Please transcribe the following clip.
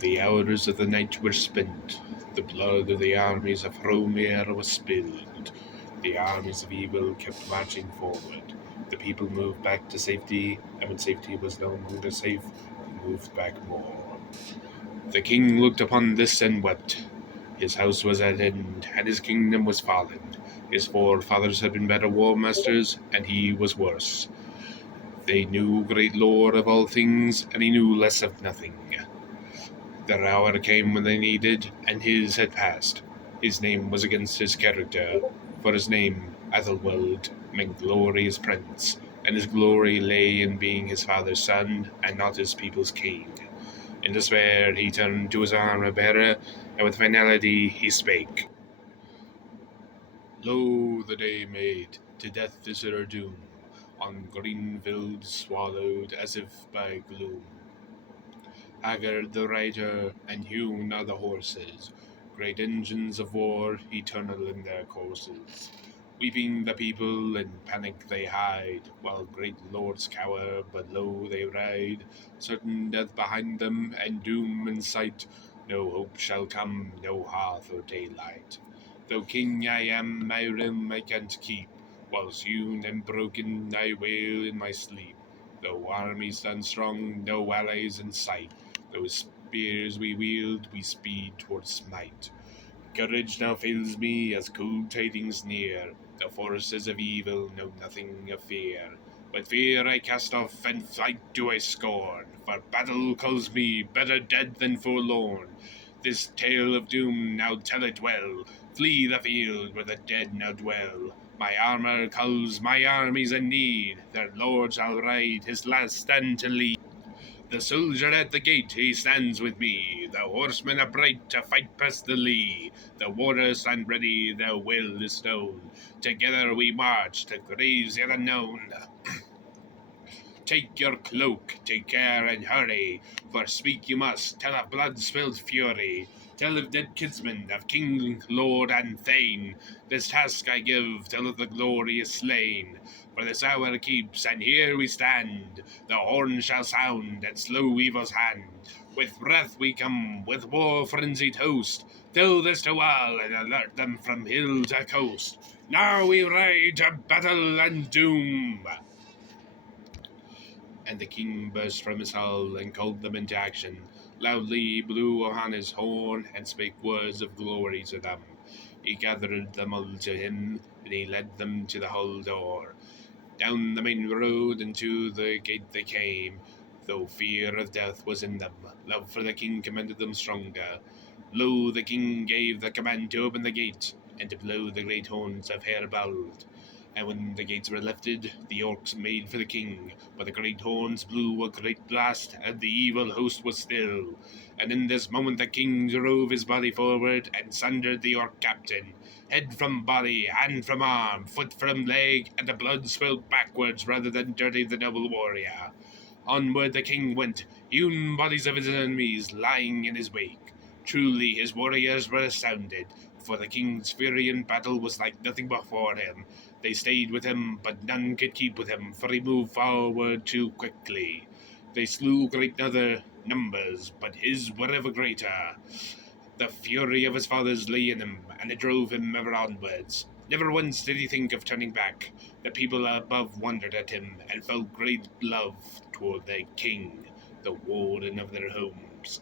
The hours of the night were spent. The blood of the armies of Romere was spilled. The armies of evil kept marching forward. The people moved back to safety, and when safety was no longer safe, they moved back more. The king looked upon this and wept. His house was at end, and his kingdom was fallen. His forefathers had been better war masters, and he was worse. They knew great lore of all things, and he knew less of nothing. Their hour came when they needed, and his had passed. His name was against his character, for his name, Athelwald, meant glorious prince, and his glory lay in being his father's son, and not his people's king. In despair he turned to his armor-bearer, and with finality he spake. Lo, the day made, to death is her doom, on green fields swallowed as if by gloom. Haggard the rider, and hewn are the horses, great engines of war, eternal in their courses. Weeping the people, in panic they hide, while great lords cower, but low they ride, certain death behind them, and doom in sight. No hope shall come, no hearth or daylight. Though king I am, my realm I can't keep, whilst hewn and broken I wail in my sleep. Though armies stand strong, no allies in sight, those spears we wield, we speed towards smite. Courage now fails me as cold tidings near. The forces of evil know nothing of fear. But fear I cast off, and flight do I scorn. For battle calls me better dead than forlorn. This tale of doom now tell it well. Flee the field where the dead now dwell. My armor calls my armies in need. Their lord shall ride his last stand to lead. The soldier at the gate, he stands with me. The horsemen are bright to fight past the lee. The warriors stand ready, their will is known. Together we march to graves yet unknown. Take your cloak, take care and hurry, for speak you must, tell of blood-spilled fury. Tell of dead kinsmen, of king, lord, and thane. This task I give, till of the glorious slain. For this hour keeps, and here we stand. The horn shall sound, and slow evil's hand. With breath we come, with war-frenzied host. Tell this to all, and alert them from hill to coast. Now we ride to battle and doom. And the king burst from his hall, and called them into action. Loudly blew on his horn, and spake words of glory to them. He gathered them all to him, and he led them to the hall door. Down the main road and to the gate they came. Though fear of death was in them, love for the king commanded them stronger. Lo, the king gave the command to open the gate, and to blow the great horns of Herbald. And when the gates were lifted, the orcs made for the king, but the great horns blew a great blast, and the evil host was still. And in this moment the king drove his body forward, and sundered the orc captain, head from body, hand from arm, foot from leg, and the blood spilled backwards rather than dirty the noble warrior. Onward the king went, hewn bodies of his enemies lying in his wake. Truly his warriors were astounded, for the king's fury in battle was like nothing before him. They stayed with him, but none could keep with him, for he moved forward too quickly. They slew great other numbers, but his were ever greater. The fury of his fathers lay in him, and it drove him ever onwards. Never once did he think of turning back. The people above wondered at him, and felt great love toward their king, the warden of their homes.